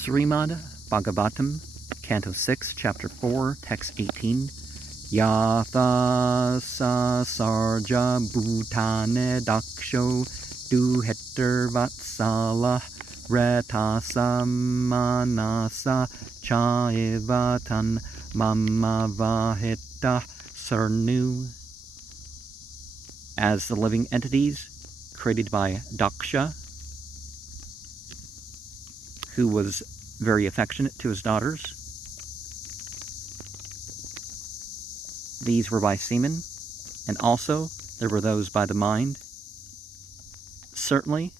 Srimad Bhagavatam, Canto 6, Chapter 4, Text 18. Yatha sarja bhutane daksho duheter vatsala retasa manasa chaivatan mamavahita sarnu. As the living entities created by Daksha, who was very affectionate to his daughters. These were by semen, and also there were those by the mind. Certainly,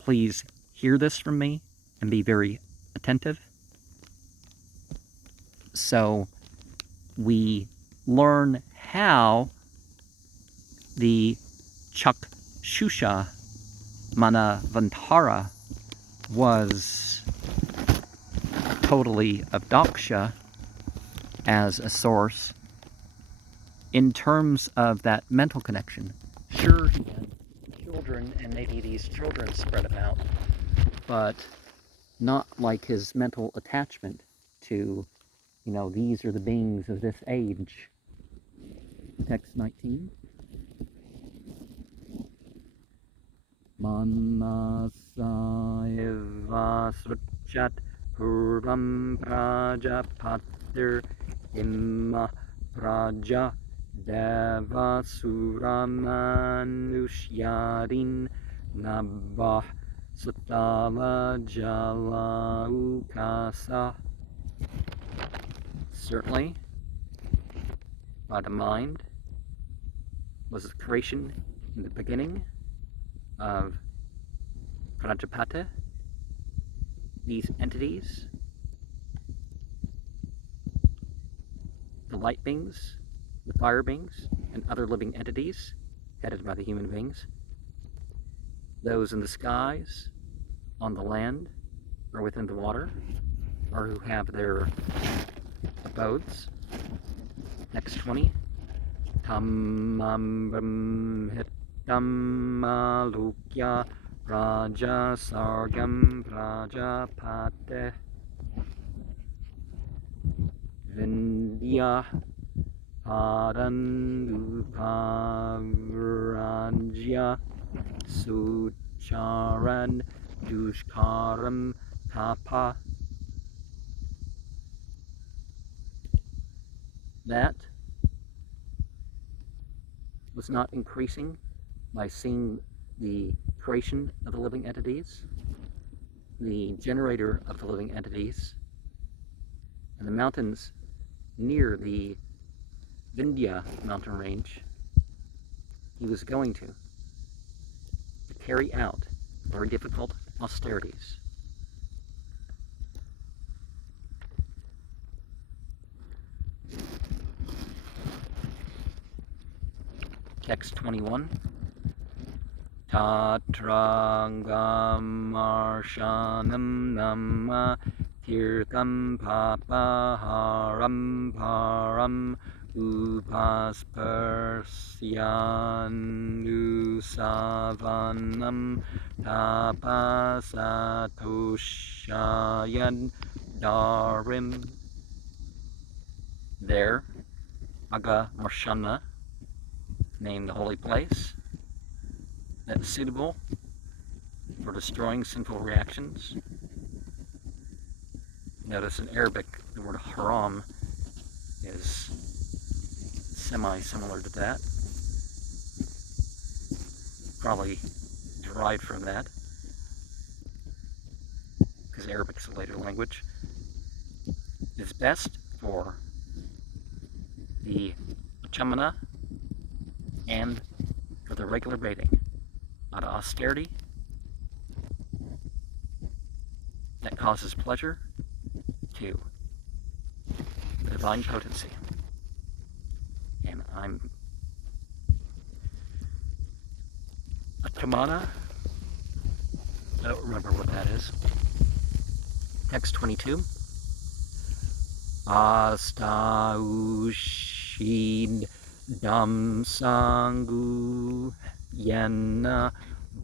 please hear this from me and be very attentive. So we learn how the Chakshusha Manavantara was totally of Daksha as a source in terms of that mental connection. Sure, he had children, and maybe these children spread about, but not like his mental attachment to, these are the beings of this age. Text 19. Manasaiva sruchat puram prajapatir imma praja devasuramanusyarin nabah sutala jala ukasa. Certainly, by the mind was the creation in the beginning of Prajapata, these entities, the light beings, the fire beings, and other living entities headed by the human beings, those in the skies, on the land, or within the water, or who have their abodes. Next 20. Tamam Tammalukya Raja Sargam Prajapate Vindya Paranduparajya Sucharan Dushkaram Tapa. That was not increasing by seeing the creation of the living entities, the generator of the living entities, and the mountains near the Vindhya mountain range. He was going to carry out very difficult austerities. Text 21. Tatrangam Marshanam Nama Tirtham Papaharam Param Upaspersianusavanam Tapasatoshayan Darim. There, Aga Marshana named the holy place that's suitable for destroying sinful reactions. Notice in Arabic the word haram is semi-similar to that, probably derived from that, because Arabic's a later language. It's best for the chamana and for the regular bathing. Out of austerity that causes pleasure to the divine potency. And I'm a kamana. I don't remember what that is. Text 22. Astaushid Dam Sangu Yena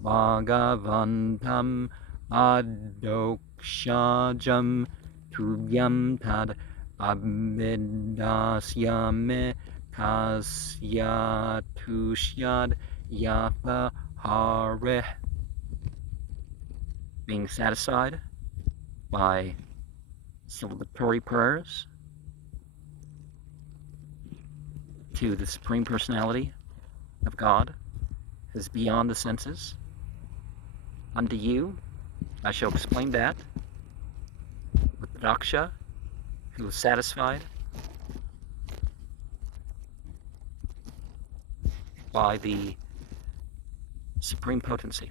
Bhagavantam adokshajam tubhyam tad abhidasyame kasyatusyad yapa hare. Being satisfied by celebratory prayers to the Supreme Personality of God is beyond the senses. Unto you, I shall explain that with Daksha, who is satisfied by the Supreme Potency.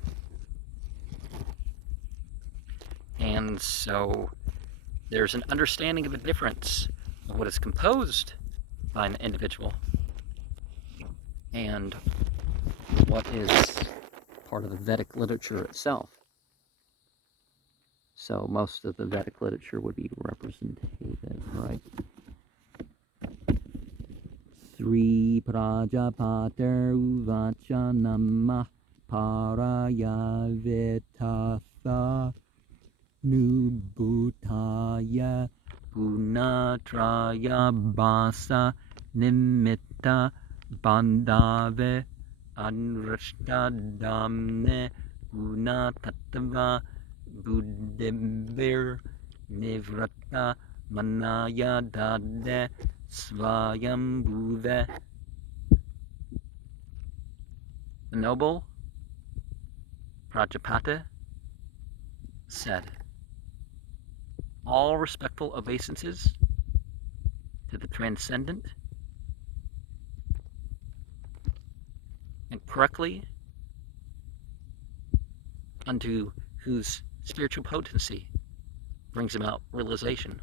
And so there's an understanding of the difference of what is composed by an individual and what is part of the Vedic literature itself. So most of the Vedic literature would be representative, right? Sri Prajapater Uvacha Namah Paraya Vitatha Nubhutaya Gunatraya Basa Nimitta Bandave Anrashtadamne Gunatattva Buddhivir Nivrata Manaya Dade Svayambhuve. The noble Prajapati said, all respectful obeisances to the transcendent and correctly unto whose spiritual potency brings about realization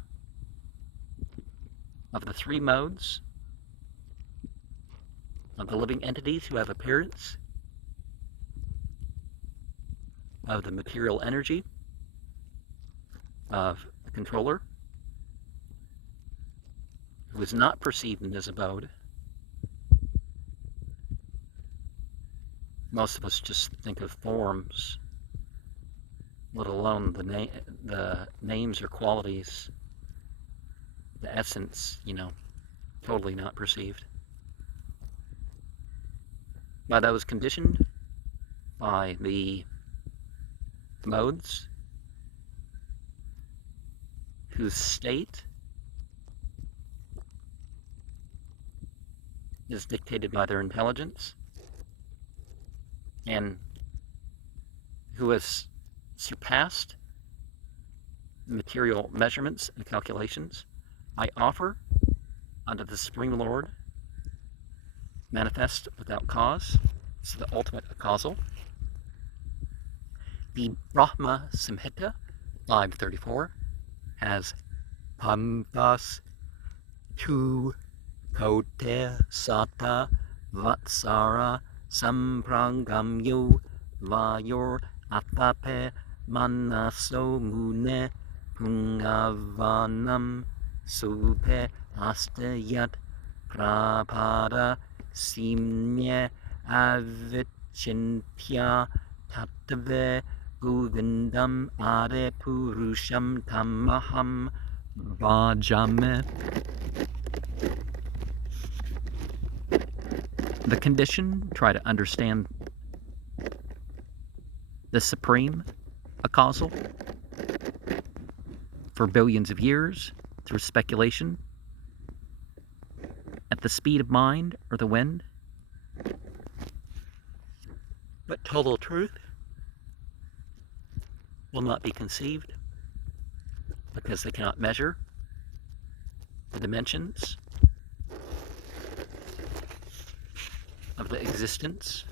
of the three modes of the living entities who have appearance, of the material energy, of the controller, who is not perceived in this abode. Most of us just think of forms, let alone the names or qualities, the essence, totally not perceived. By those conditioned by the modes whose state is dictated by their intelligence and who has surpassed material measurements and calculations, I offer unto the Supreme Lord, manifest without cause, so the ultimate causal, the Brahma Samhita 534 has Pampas tu Kote Sata Vatsara Samprangamyo Vayor Atape Manaso Mune Pungavanam Supe Astayat Prapada Simye Avichintya Tattve Govindam Ade Purusham Tamaham Bhajame. The condition, try to understand the supreme acausal for billions of years through speculation at the speed of mind or the wind. But total truth will not be conceived because they cannot measure the dimensions of the existence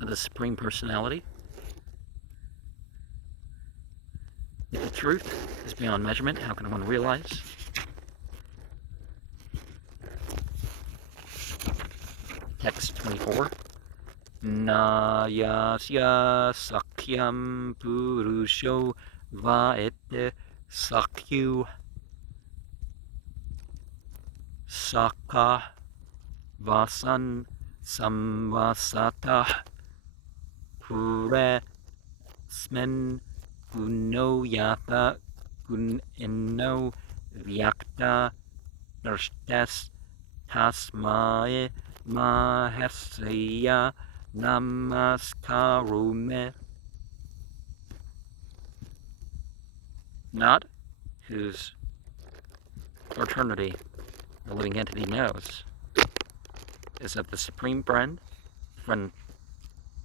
of the Supreme Personality. If the truth is beyond measurement, how can one realize? Text 24. Nayasya sakyam purusho vaete sakyu Saka Vasan samvasata pure smen guno yatha gun inno vyakta drashtes tasmae mahesya namaskarume. Not whose eternity the living entity knows is of the supreme friend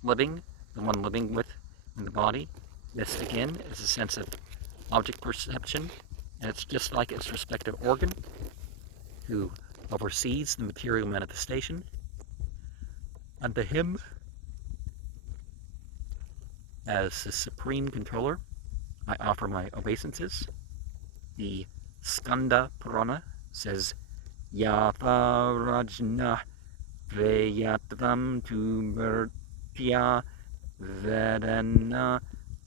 living, the one living in the body. This again is a sense of object perception, and it's just like its respective organ, who oversees the material manifestation. Unto him, as the supreme controller, I offer my obeisances. The Skanda Purana says, Yatha Rajna Vreyatvam Tumertya Vedana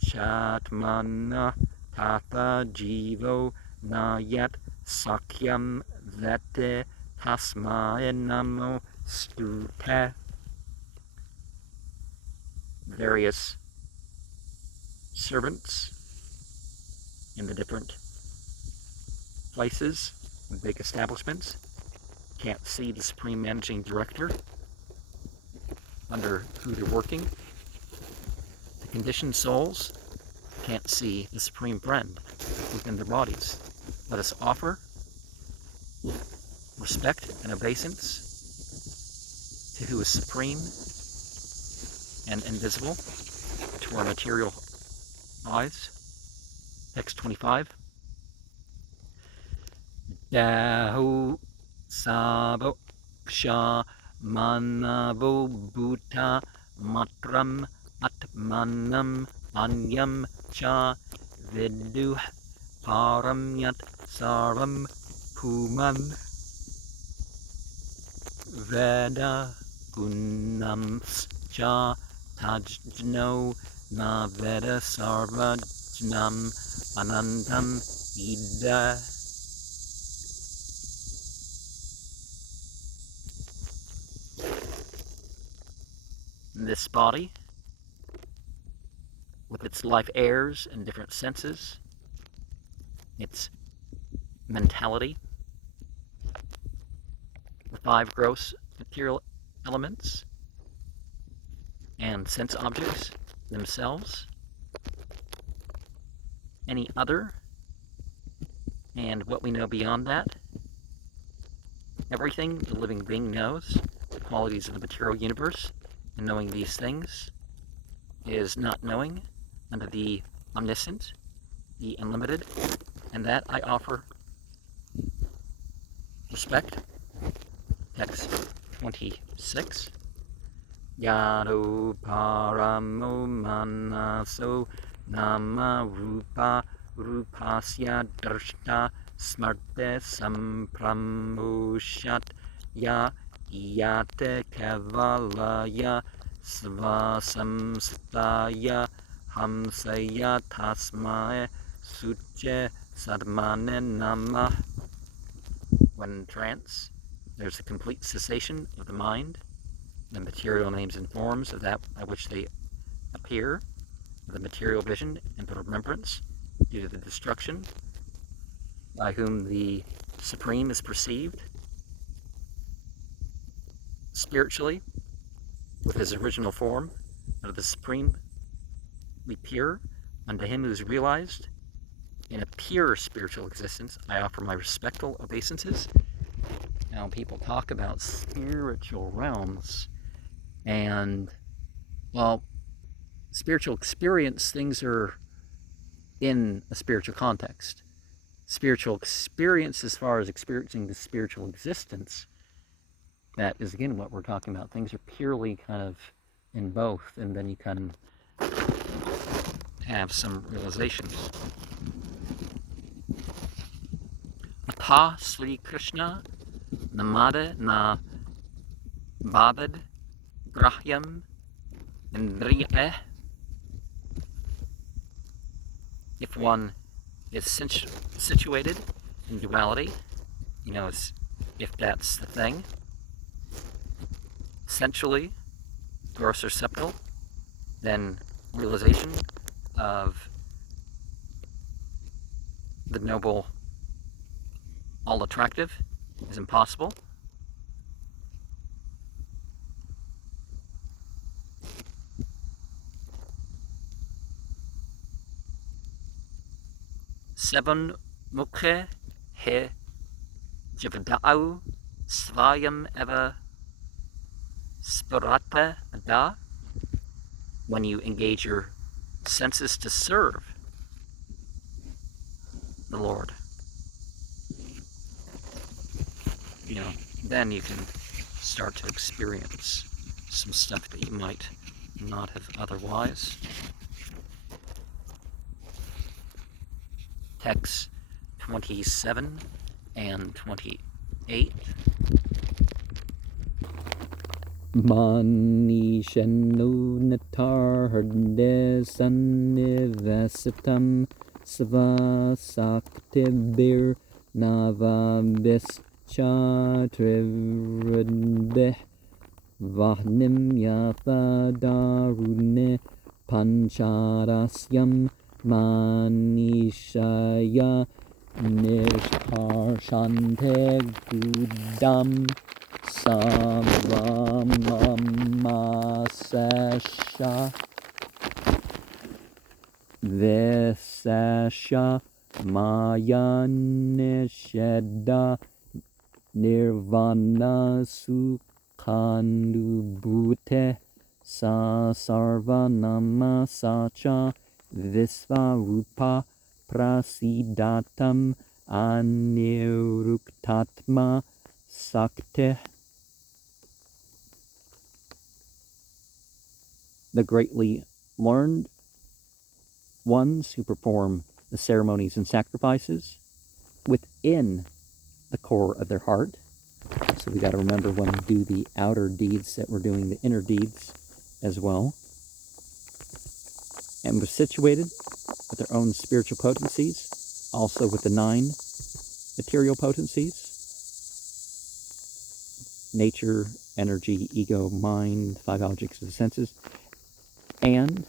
Chatmana Tatha Jivo Nayat Sakyam Vete Tasmaya Namo Stute. Various servants in the different places and big establishments can't see the Supreme Managing Director under who they're working. The conditioned souls can't see the Supreme Friend within their bodies. Let us offer respect and obeisance to who is supreme and invisible to our material eyes. Text 25. Dahu Sabo Ksha Manavo Bhuta Matram Atmanam Anyam Cha Vidu Paramyat Saram Puman Veda Gunams Cha Tajno Na Veda Sarvajnam Anandam Ida. This body, with its life airs and different senses, its mentality, the 5 gross material elements, and sense objects themselves, any other, and what we know beyond that, everything the living being knows, the qualities of the material universe, and knowing these things is not knowing under the omniscient, the unlimited, and that I offer respect. Text 26. Yado paramo manaso nama rupa rupasya drashta smarte sampramushat ya yate kevalaya svasamstaya hamsaya tasmae suche sadmane nama. When in trance, there's a complete cessation of the mind, the material names and forms of that by which they appear, the material vision and the remembrance due to the destruction by whom the Supreme is perceived. Spiritually, with his original form, of the supremely pure, unto him who is realized in a pure spiritual existence, I offer my respectful obeisances. Now, people talk about spiritual realms, and, well, spiritual experience, things are in a spiritual context. Spiritual experience, as far as experiencing the spiritual existence, that is again what we're talking about. Things are purely kind of in both, and then you kind of have some realizations. Atha Sri Krishna Namada Na Bavad Grahyam Indriya. If one is situated in duality, if that's the thing, sensually, grosser subtle, then realization of the noble all attractive is impossible. Seven mukhe he jivadau svayam eva spirata da. When you engage your senses to serve the Lord, then you can start to experience some stuff that you might not have otherwise. Texts 27 and 28. Manishanu natar hrdesannivasitam svasaktibir navabischatrivridbih vahnim yathadarune pancharasyam manishaya nishkarshante gudam Samvamasasha Vesasha Maya Nisheda Nirvana Sukhanubhute Sasarvanama Sacha Visvarupa Prasidatam Aniruktatma Sakte. The greatly learned ones who perform the ceremonies and sacrifices within the core of their heart. So we got to remember when we do the outer deeds that we're doing the inner deeds as well. And we're situated with their own spiritual potencies, also with the 9 material potencies: nature, energy, ego, mind, 5 objects of the senses, and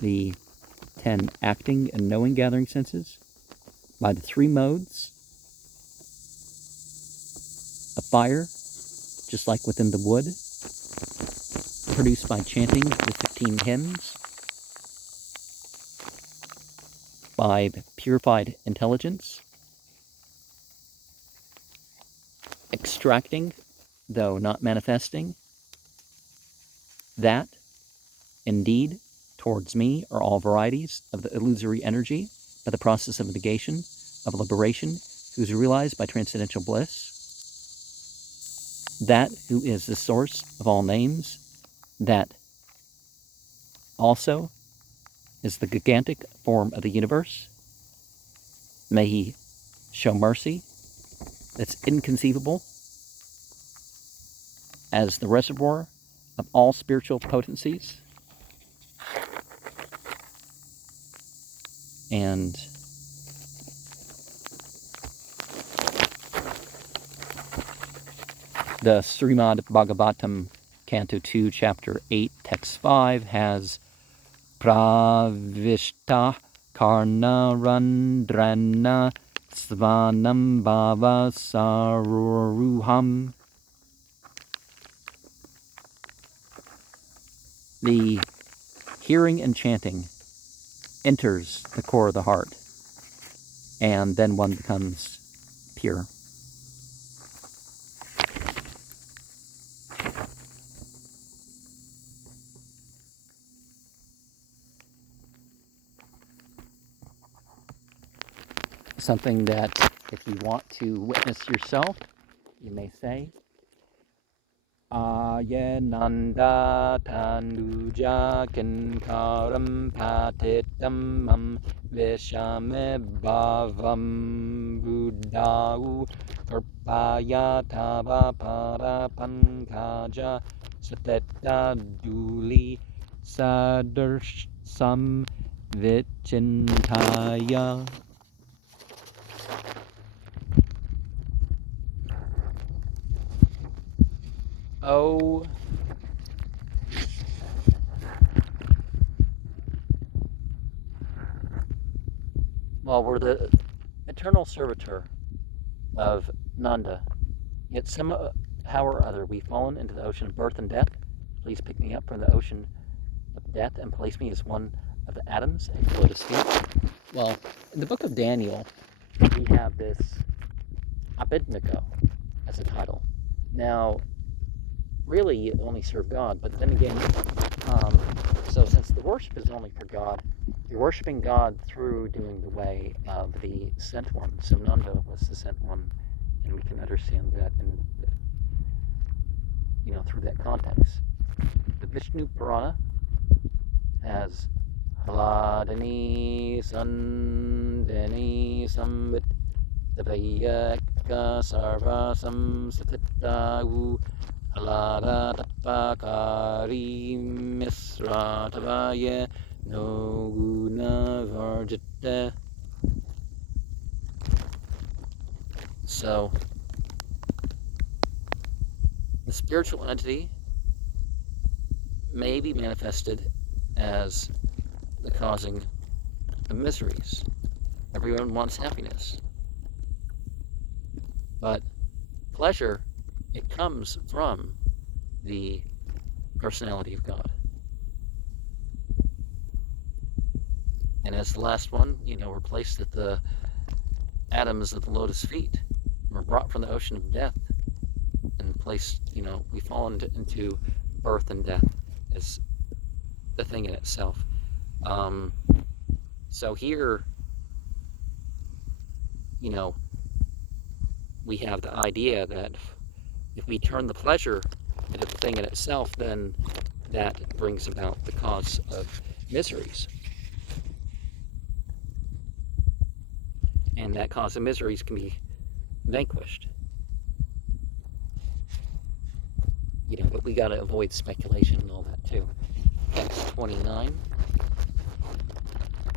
the 10 acting and knowing gathering senses by the 3 modes of fire, just like within the wood, produced by chanting the 15 hymns, by the purified intelligence, extracting, though not manifesting, that indeed towards me are all varieties of the illusory energy by the process of negation, of liberation, who's realized by transcendental bliss. That who is the source of all names, that also is the gigantic form of the universe. May he show mercy that's inconceivable as the reservoir of all spiritual potencies. And the Srimad Bhagavatam, Canto 2, Chapter 8, Text 5 has Pravishta Karna Randrana Svanam Bhava Saruruham. The hearing and chanting enters the core of the heart, and then one becomes pure. Something that, if you want to witness yourself, you may say, Ayenanda Tanuja Kinkaram Patitam Mam Vishame Bhavam Buddhau Karpaya Tava Para Pankaja Sateta Duli Sadarsh Sam Vichintaya. Oh, well, we're the eternal servitor of Nanda, yet somehow or other we've fallen into the ocean of birth and death. Please pick me up from the ocean of death and place me as one of the atoms at the lotus feet. Well, in the book of Daniel, we have this Abednego as a title. Now, really, you only serve God, but then again, so since the worship is only for God, you're worshiping God through doing the way of the sent one. So Nanda was the sent one, and we can understand that in, through that context. The Vishnu Purana has Haladani Sandani Sambit Devayaka Sarva Samsatitahu Halada Tapakari Misra Tavaya No Guna Varjita. So, the spiritual entity may be manifested as the causing of miseries. Everyone wants happiness. But pleasure, it comes from the personality of God. And as the last one, we're placed at the atoms of the lotus feet. We're brought from the ocean of death and placed, we fall into birth and death as the thing in itself. So here, we have the idea that if we turn the pleasure into the thing in itself, then that brings about the cause of miseries. And that cause of miseries can be vanquished. But we got to avoid speculation and all that too. Text 29.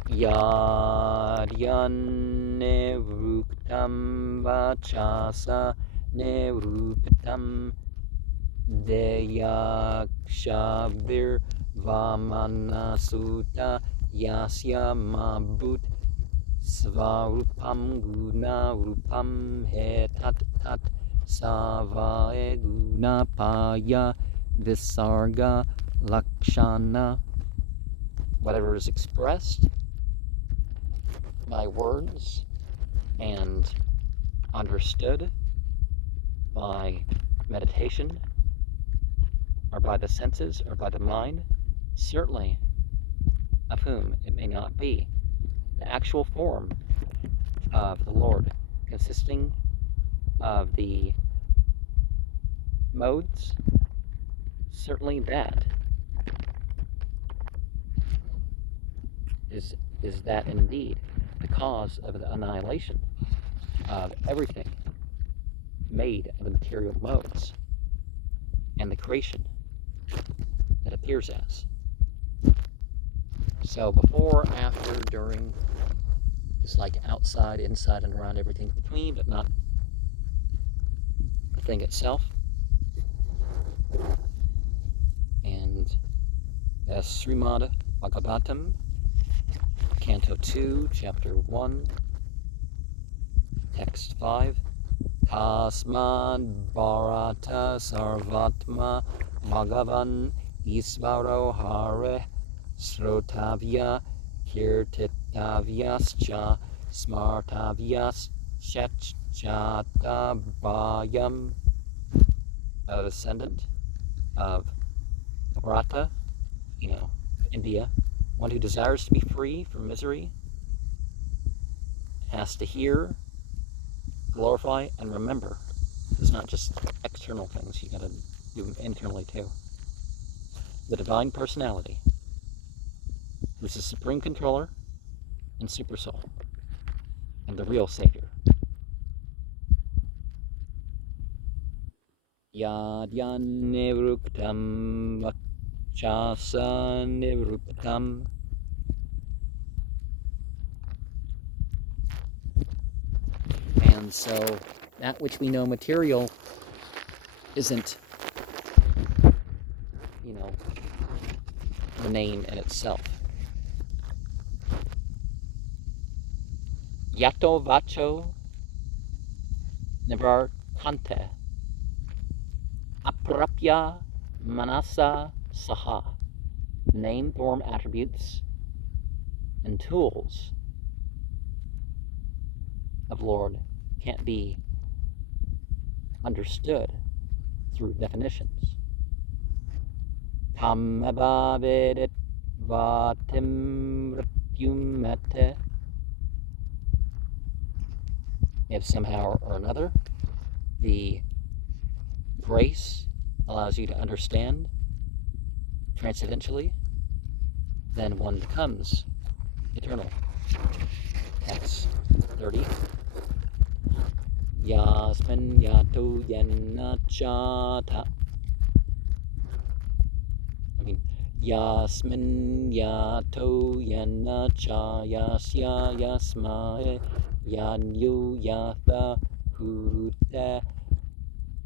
Yadyan nevruktam vachasa nevrupatam deyakshavir vamanasuta yasya mabut svarupam guna rupam hetat tat savae guna paya visarga lakshana. Whatever is expressed by words and understood by meditation or by the senses or by the mind, certainly of whom it may not be, the actual form of the Lord, consisting of the modes, certainly that is that indeed the cause of the annihilation of everything made of the material modes and the creation that appears as. So before, after, during, it's like outside, inside, and around, everything between, but not the thing itself. And as Srimad Bhagavatam, Canto 2, Chapter 1, Text 5. Tasmad Bharata Sarvatma Bhagavan Isvaro Hare Srotavya Kirtitavyascha Smartavyascha Bhayam. A descendant of Bharata, India, one who desires to be free from misery, has to hear, glorify, and remember. It's not just external things, you gotta do them internally too. The Divine Personality, who's the Supreme Controller and Super Soul, and the real Savior. Yadyan Nivruktam Vakshasa Nivruktam. And so that which we know material isn't the name in itself. Yato vacho nivarkante aprapya manasa saha. Name, form, attributes, and tools of Lord can't be understood through definitions. Tam abavidit vatim mrityumete. If somehow or another the grace allows you to understand transcendentally, then one becomes eternal. Acts 30. Yasmin yato yenna chata. Yasmin yato yenna cha yasya yasmae yanyu yatha hurute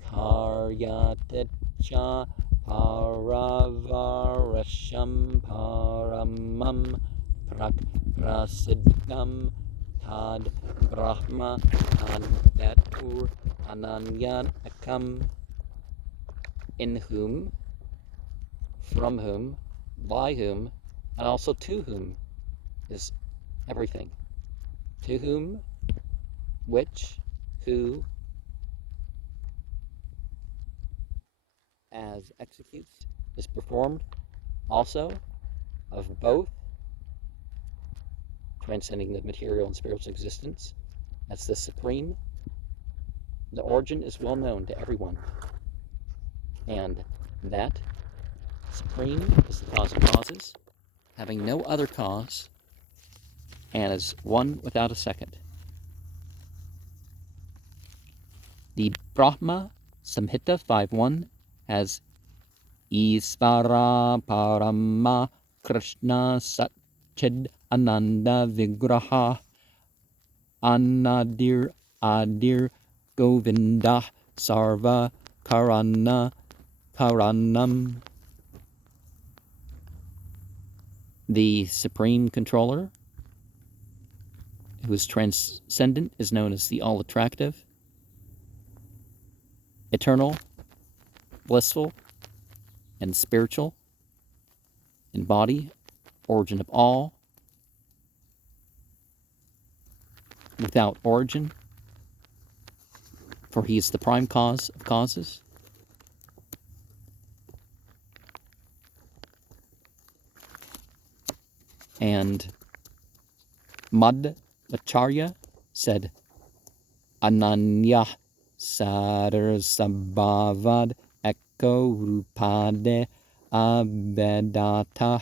karyatet cha paravarasham paramam prasidham tad brahma anvetur ananyakam, in whom, from whom, by whom, and also to whom is everything. To whom, which, who, as executes, is performed, also, of both, transcending the material and spiritual existence. That's the supreme. The origin is well known to everyone. And that supreme is the cause of causes, having no other cause, and is one without a second. The Brahma Samhita 5.1 has Isvara Parama Krishna Satchid Ananda Vigraha Anadir Adir Govinda Sarva Karana Karanam. The Supreme Controller, who is transcendent, is known as the All-Attractive, eternal, blissful, and spiritual, in body, origin of all, without origin, for he is the prime cause of causes. And Madhvacharya said, Ananya Sadar Sabhavad Eko Rupade Abedata.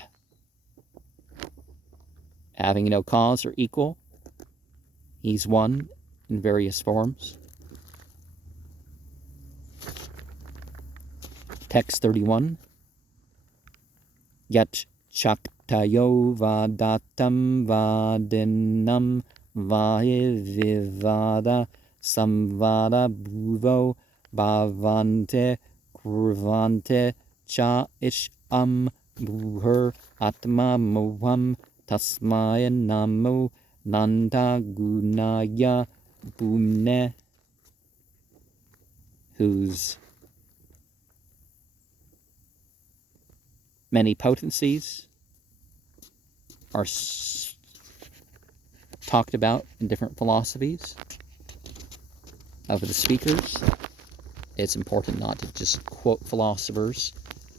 Having no cause or equal, he's one in various forms. Text 31. Yat Chaktayo Vadatam Vadinam Vivada Samvada Bhuvo Bhavante Kurvante Cha Isham Bhuher Atma Moham Tasmaya Namo Nanda Gunaya Bhumne, whose many potencies are talked about in different philosophies of the speakers. It's important not to just quote philosophers.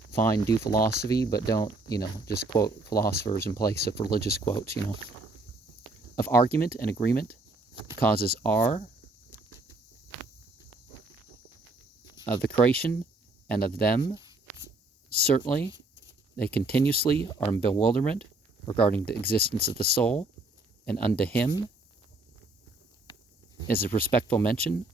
Fine, do philosophy, but don't, just quote philosophers in place of religious quotes, Of argument and agreement, the causes are of the creation and of them. Certainly, they continuously are in bewilderment regarding the existence of the soul, and unto him is a respectful mention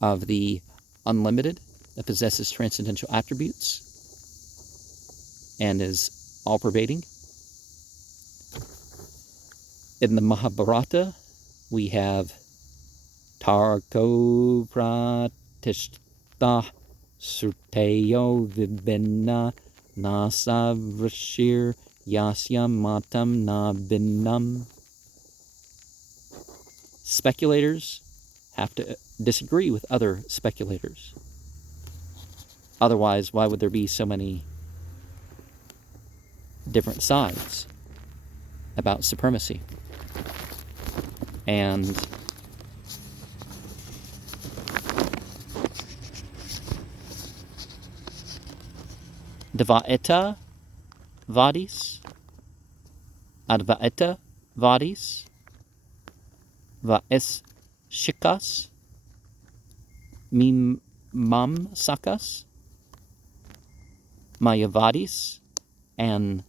of the unlimited that possesses transcendental attributes and is all-pervading. In the Mahabharata, we have Tarko Pratishta surteyo vibinna nasa vrishir yasya matam na binnam. Speculators have to disagree with other speculators. Otherwise, why would there be so many different sides about supremacy? And Dvaita Vadis, Advaita Vadis, Vaes Shikas, Mimamsakas, Mayavadis, and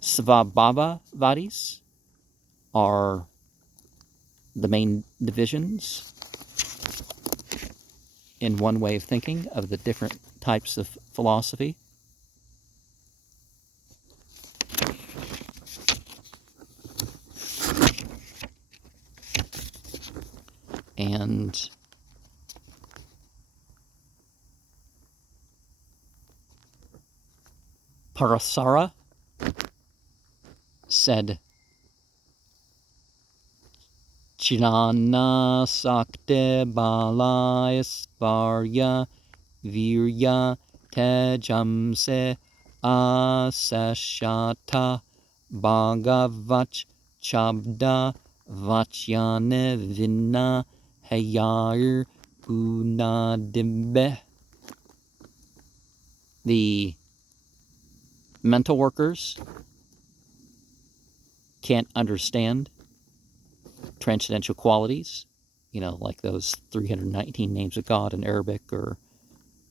Svabhavavadis are the main divisions in one way of thinking of the different types of philosophy. And Parasara said, Chinana Sakte Balayasvarya Virya Tejamse Asashata Bhagavach Chabda Vachyane Vinna Hayar Unadimbe. The mental workers can't understand transcendental qualities, like those 319 names of God in Arabic, or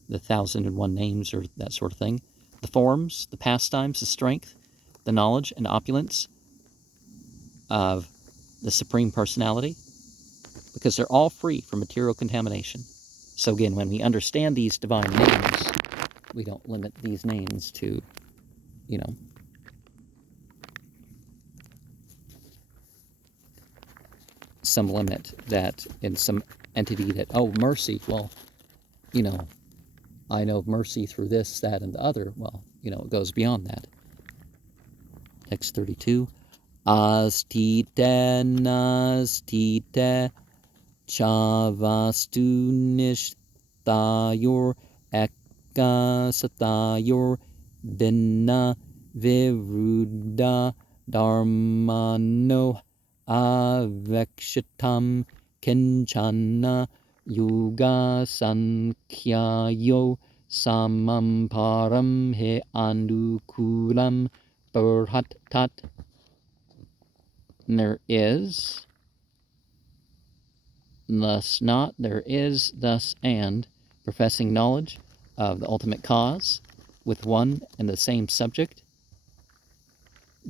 the 1001 names, or that sort of thing. The forms, the pastimes, the strength, the knowledge and opulence of the Supreme Personality, because they're all free from material contamination. So again, when we understand these divine names, we don't limit these names to, some limit that in some entity that, mercy, well, I know mercy through this, that, and the other. Well, it goes beyond that. Text 32. Astite nastite chavastu nishthayor ekasathayor binna viruddha dharmano avekshitam kinchana yuga sankhyayo samamparam he andukulam barhattat. There is, thus not, there is, thus and, professing knowledge of the ultimate cause with one and the same subject,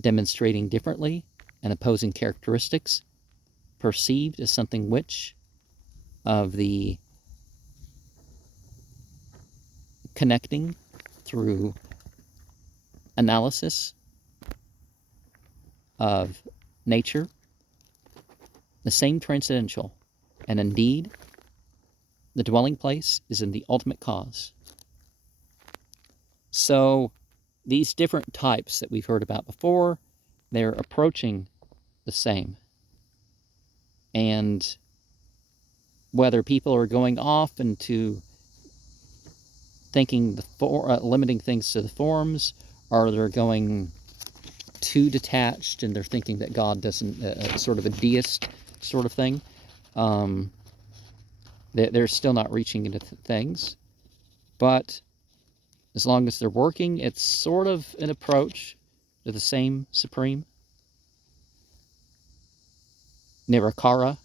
demonstrating differently and opposing characteristics, perceived as something which, of the connecting through analysis of nature, the same transcendental, and indeed the dwelling place is in the ultimate cause. So these different types that we've heard about before, they're approaching the same. And whether people are going off into thinking limiting things to the forms, or they're going too detached and they're thinking that God doesn't, sort of a deist sort of thing, they're still not reaching into things. But as long as they're working, it's sort of an approach to the same Supreme. Nirakara,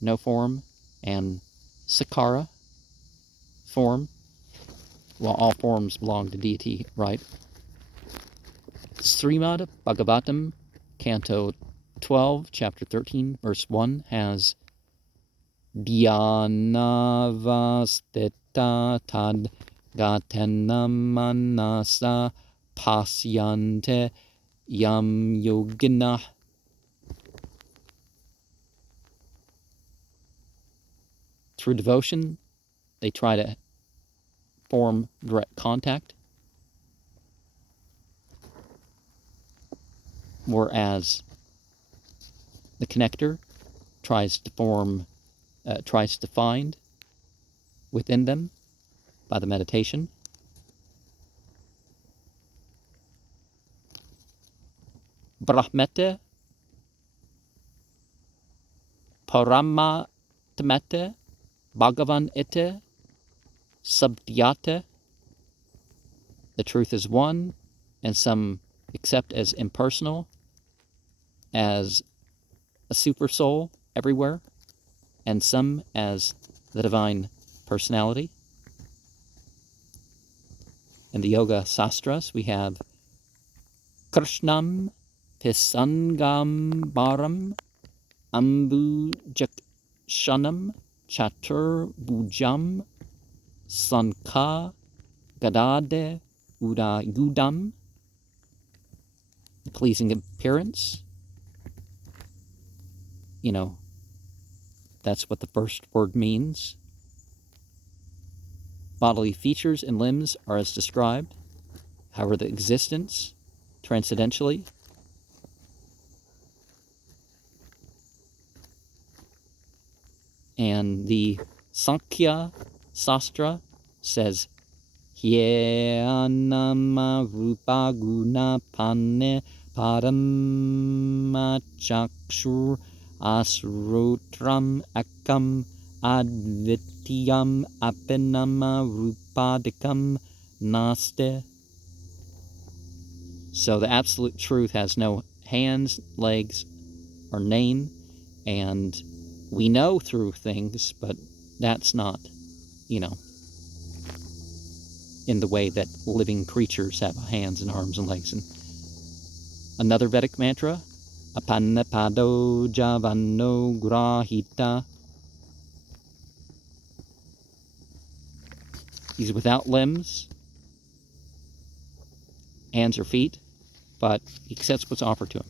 no form, and Sakara, form. Well, all forms belong to deity, right? Srimad Bhagavatam, Canto 12, Chapter 13, Verse 1 has Dhyanavastita tad gatena manasa pasyante yam yogina. Through devotion, they try to form direct contact, whereas the connector tries to find within them by the meditation. Brahmete, Paramatmete, Bhagavan ite, Sabdyate. The truth is one, and some accept as impersonal, as a super soul everywhere, and some as the divine personality. In the Yoga Sastras, we have Krishnam Pisangambaram Ambujakshanam Chaturbhujam Sankha Gadade Udayudam. The pleasing appearance. That's what the first word means. Bodily features and limbs are as described. However, the existence, transcendentally, and the Sankhya Sastra says, Hyenama rupa guna panne paramachakshur asrotram akam advityam apinama rupadikam naste. So the absolute truth has no hands, legs, or name, and we know through things, but that's not, in the way that living creatures have hands and arms and legs. And another Vedic mantra, Apannapado Javano Grahita. He's without limbs, hands or feet, but he accepts what's offered to him.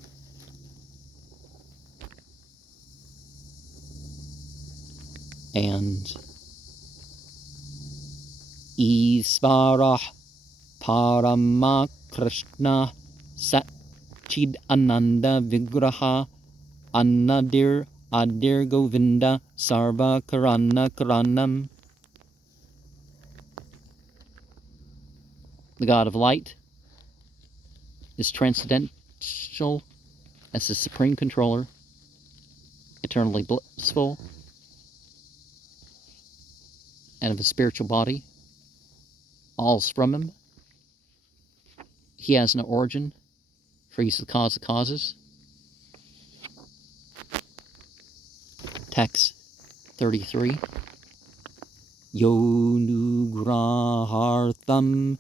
And Isvara Parama Krishna Satchid Ananda Vigraha Annadir Adir Govinda Sarva Karana Karanam. The God of light is transcendental as the supreme controller, eternally blissful, and of a spiritual body. All's from him. He has no origin, for he's the cause of causes. Text 33. Yonugrahartham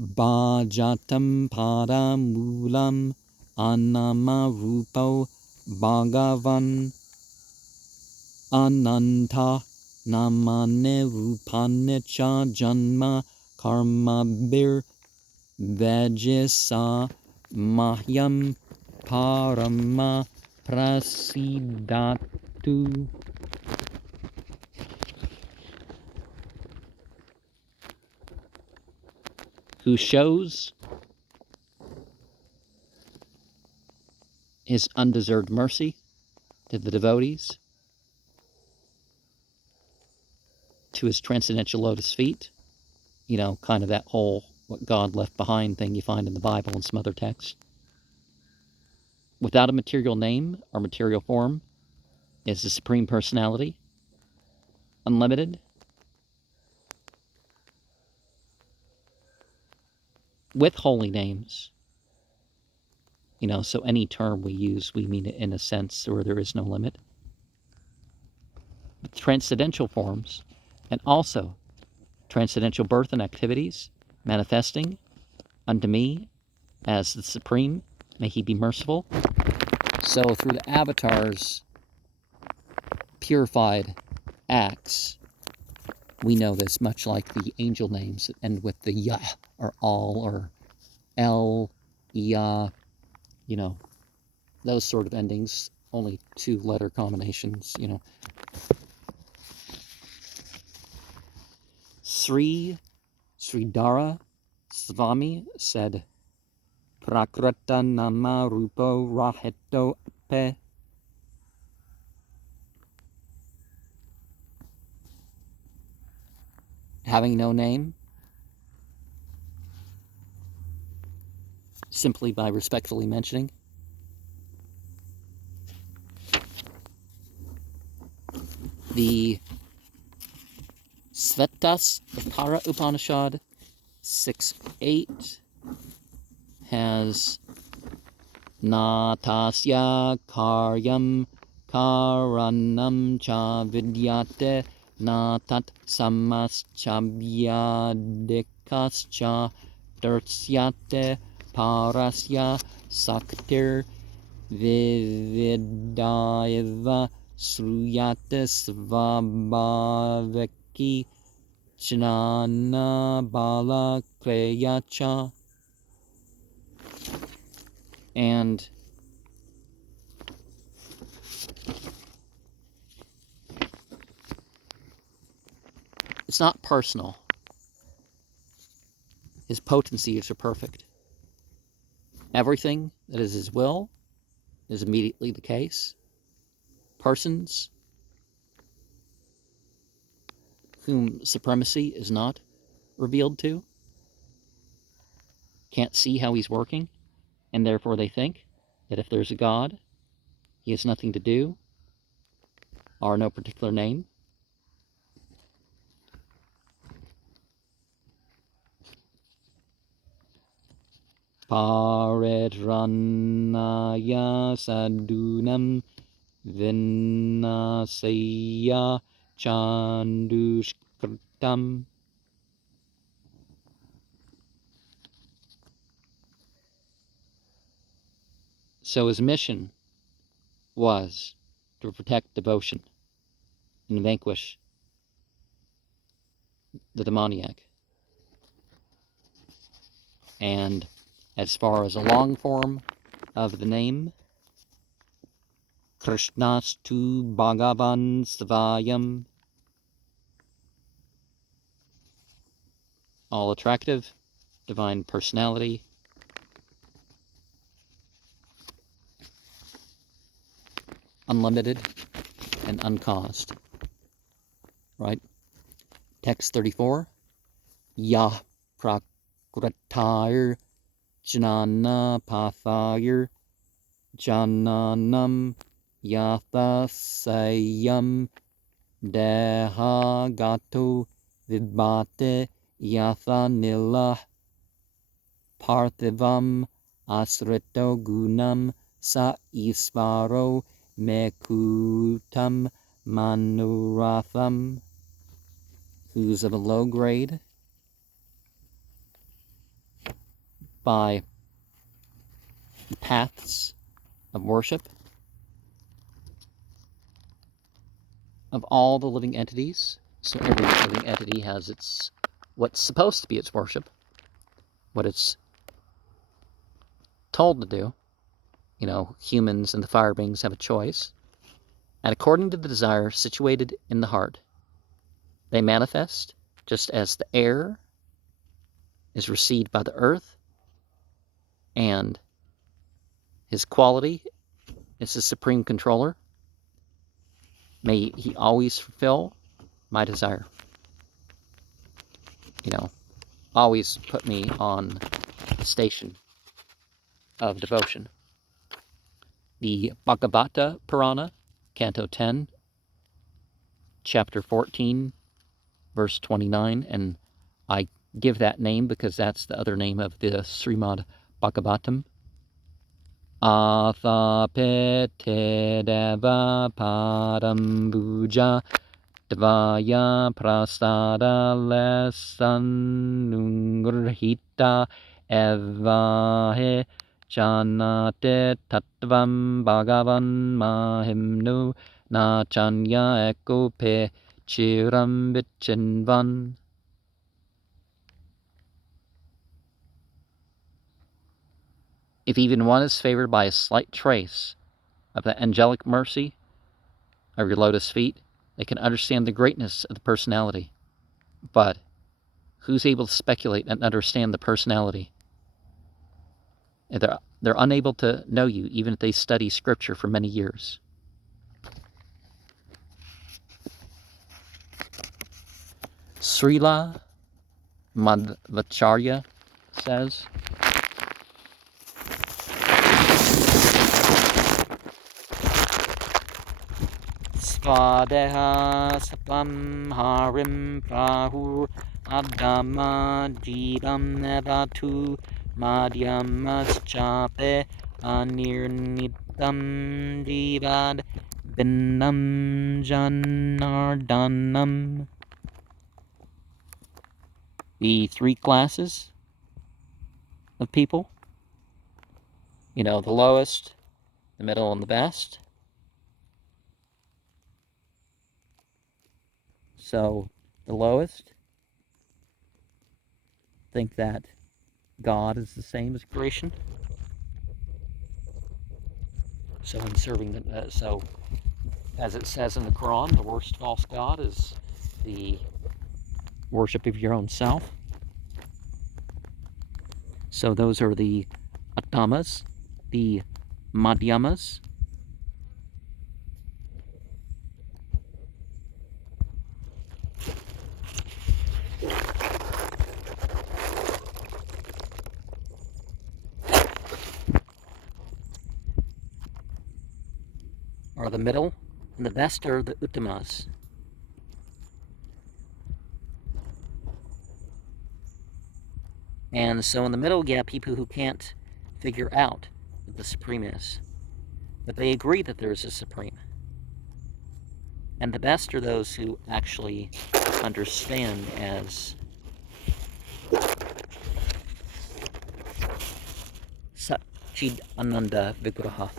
Bhajatam Paramulam Anama Rupo Bhagavan Ananta Namane Rupane Cha Janma Karmabir Vajesa Mahyam Parama Prasidatu. Who shows his undeserved mercy to the devotees, to his transcendental lotus feet, kind of that whole what God left behind thing you find in the Bible and some other texts. Without a material name or material form, is the Supreme Personality, unlimited, with holy names. So any term we use, we mean it in a sense where there is no limit. With transcendental forms, and also transcendental birth and activities, manifesting unto me as the Supreme, may he be merciful. So through the avatar's purified acts, we know this, much like the angel names that end with the Yah, or All, or El, Yah, those sort of endings, only 2-letter combinations, Sri Sridhara Swami said, Prakrata nama rupo raheto pe. Having no name, simply by respectfully mentioning. The Svetasvatara Upanishad 6.8 has Natasya karyam karanam cha vidyate natat samaschabhyadikascha tersyate parasya saktir vividaiva sruyate svabhavaki jnana bala kleyacha. And it's not personal. His potencies are perfect. Everything that is his will is immediately the case. Persons whom supremacy is not revealed to can't see how he's working, and therefore they think that if there's a God, he has nothing to do, or no particular name. Paredranaya sadunam vinasaya chandushkritam. So his mission was to protect devotion and vanquish the demoniac. And as far as a long form of the name, Krishnastu Bhagavan Svayam, all attractive, divine personality, unlimited and uncaused. Right? Text 34. Yah prakratar jnana pathayar jananam yatha sayam deha gato vibhate yatha nila parthivam asrito gunam sa isvaro mekutam manuratham, who's of a low grade by paths of worship of all the living entities. So every living entity has its, what's supposed to be its worship, what it's told to do. You know, humans and the fire beings have a choice. And according to the desire situated in the heart, they manifest just as the air is received by the earth, and his quality is the supreme controller. May he always fulfill my desire. You know, always put me on the station of devotion. The Bhagavata Purana, Canto 10, Chapter 14, verse 29, and I give that name because that's the other name of the Srimad Bhagavatam. Athapete deva padam buja Dvaya prasada lesanungrhita evahe janate tattvam bhagavan mahimnu nachanya ekope chiram vichinvan. If even one is favored by a slight trace of the angelic mercy of your lotus feet, they can understand the greatness of the personality. But Who's able to speculate and understand the personality? And they're unable to know you, even if they study scripture for many years. Srila Madhvacharya says, Svadeha sapam harim prahur adama jidam nevatu madhyamaschape anirnitam jivad binnam janardanam. The three classes of people, the lowest, the middle, and the best. So the lowest think that God is the same as creation. So in serving, so as it says in the Quran, the worst false god is the worship of your own self. So those are the Atamas, the Madhyamas, are the middle, and the best are the Uttamas. And so in the middle, you have people who can't figure out what the Supreme is, but they agree that there is a Supreme. And the best are those who actually understand as Satchid Ananda Vigraha.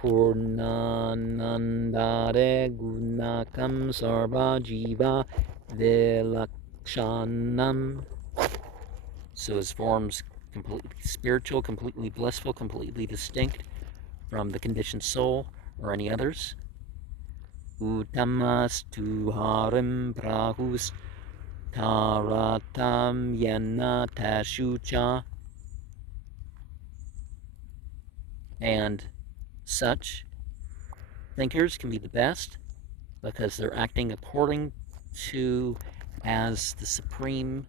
Purnanandare Gunakam Sarva Jiva Vilakshanam. So his forms completely spiritual, completely blissful, completely distinct from the conditioned soul or any others. Uttamas tuharim prahus taratam yena tashucha. And such thinkers can be the best because they're acting according to as the Supreme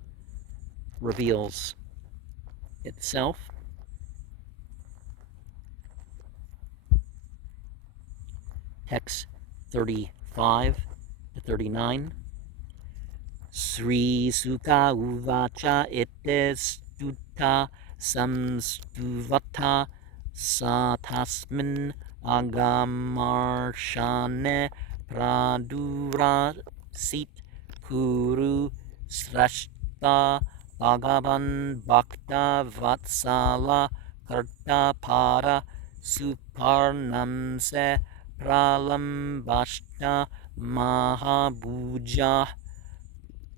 reveals itself. Text 35 to 39. Sri Sukha Uvacha Itestuta Samstuvata Satasmin Agamarshane Pradura Sit Kuru Srashta Bhagavan Bhakta Vatsala Karta Para Suparnamse Pralambashta Mahabhuja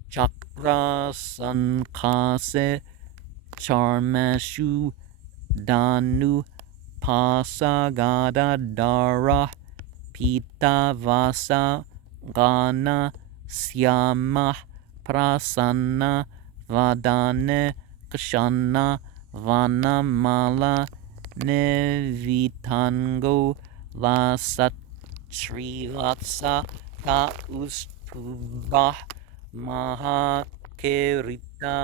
Chakra Sankhase Charmashu Danu Pasagada Dara Pita Vasa Gana Syama Prasanna Vadane Kashana Vanamala Nevitango Lasatrivatsa Ka Ustubah Mahakerita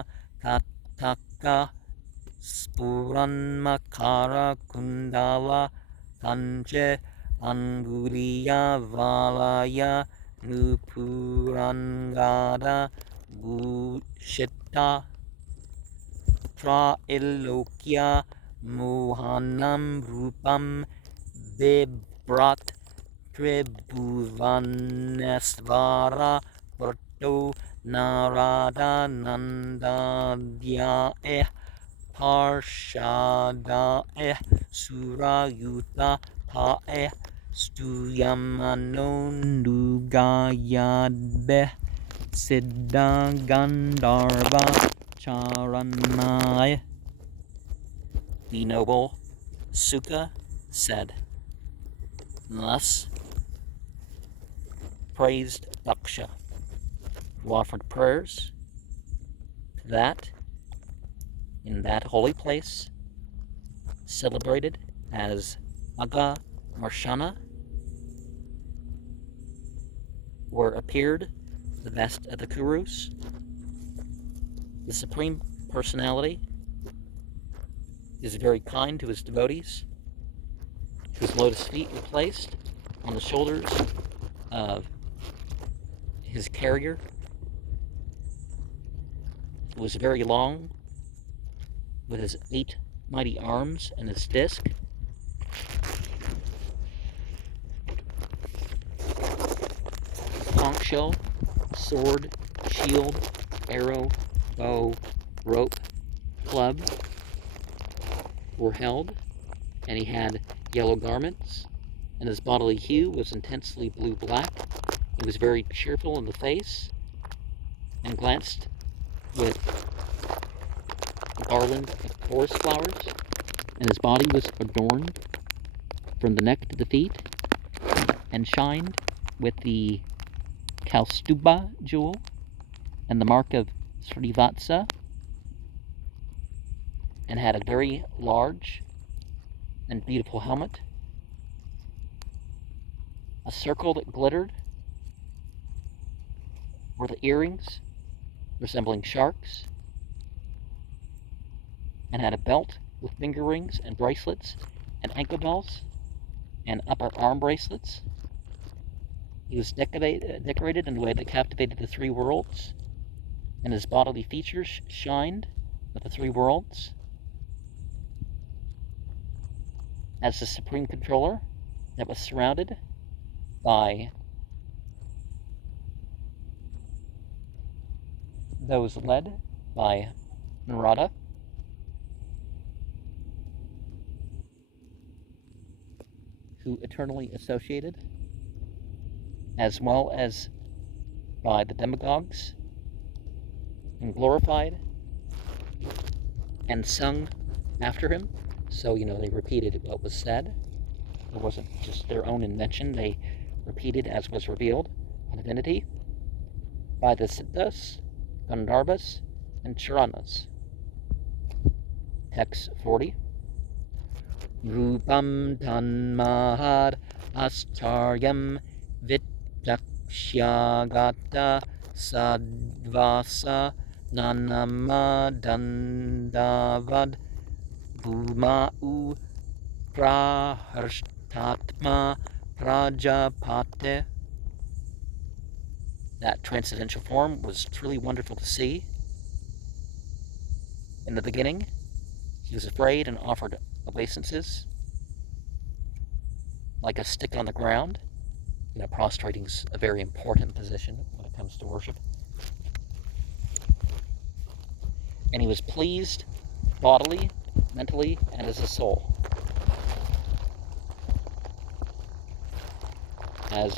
Tataka Spuranmakara Kundala Kanche Anguliya Valaya Nupurangada Gushita Tra Ilokya Mohanam Rupam Bibrat Tribhuvanesvara Prato Narada Nandadya Parshada Surayuta Pae Stuyamanondugayadbe Siddha Gandharva Charanaya. The noble Sukha said, thus praised Daksha. who offered prayers to that in that holy place, celebrated as Aga Marshana, where appeared the best of the Kurus. The Supreme Personality is very kind to his devotees, whose lotus feet were placed on the shoulders of his carrier, who was very long, with his 8 mighty arms and his disc. Conch shell, sword, shield, arrow, bow, rope, club were held, and he had yellow garments, and his bodily hue was intensely blue-black. He was very cheerful in the face, and glanced with a garland of forest flowers, and his body was adorned from the neck to the feet, and shined with the Kaustuba jewel, and the mark of Srivatsa, and had a very large and beautiful helmet, a circle that glittered were the earrings resembling sharks, and had a belt with finger rings and bracelets and ankle bells and upper arm bracelets. He was decorated in a way that captivated the 3 worlds, and his bodily features shined with the 3 worlds. As the Supreme Controller, that was surrounded by those led by Narada, who eternally associated, as well as by the demagogues, and glorified and sung after him. So, they repeated what was said. It wasn't just their own invention. They repeated as was revealed on divinity by the Siddhas, Gandharvas, and Charanas. Text 40. Rupam tanmahad ascharya vidakshyagata sadvasa nanamadandavad bhumau praharshtatma prajapate. That transcendental form was truly wonderful to see. In the beginning, he was afraid and offered obeisances, like a stick on the ground. Prostrating is a very important position when it comes to worship. And he was pleased bodily, mentally, and as a soul. As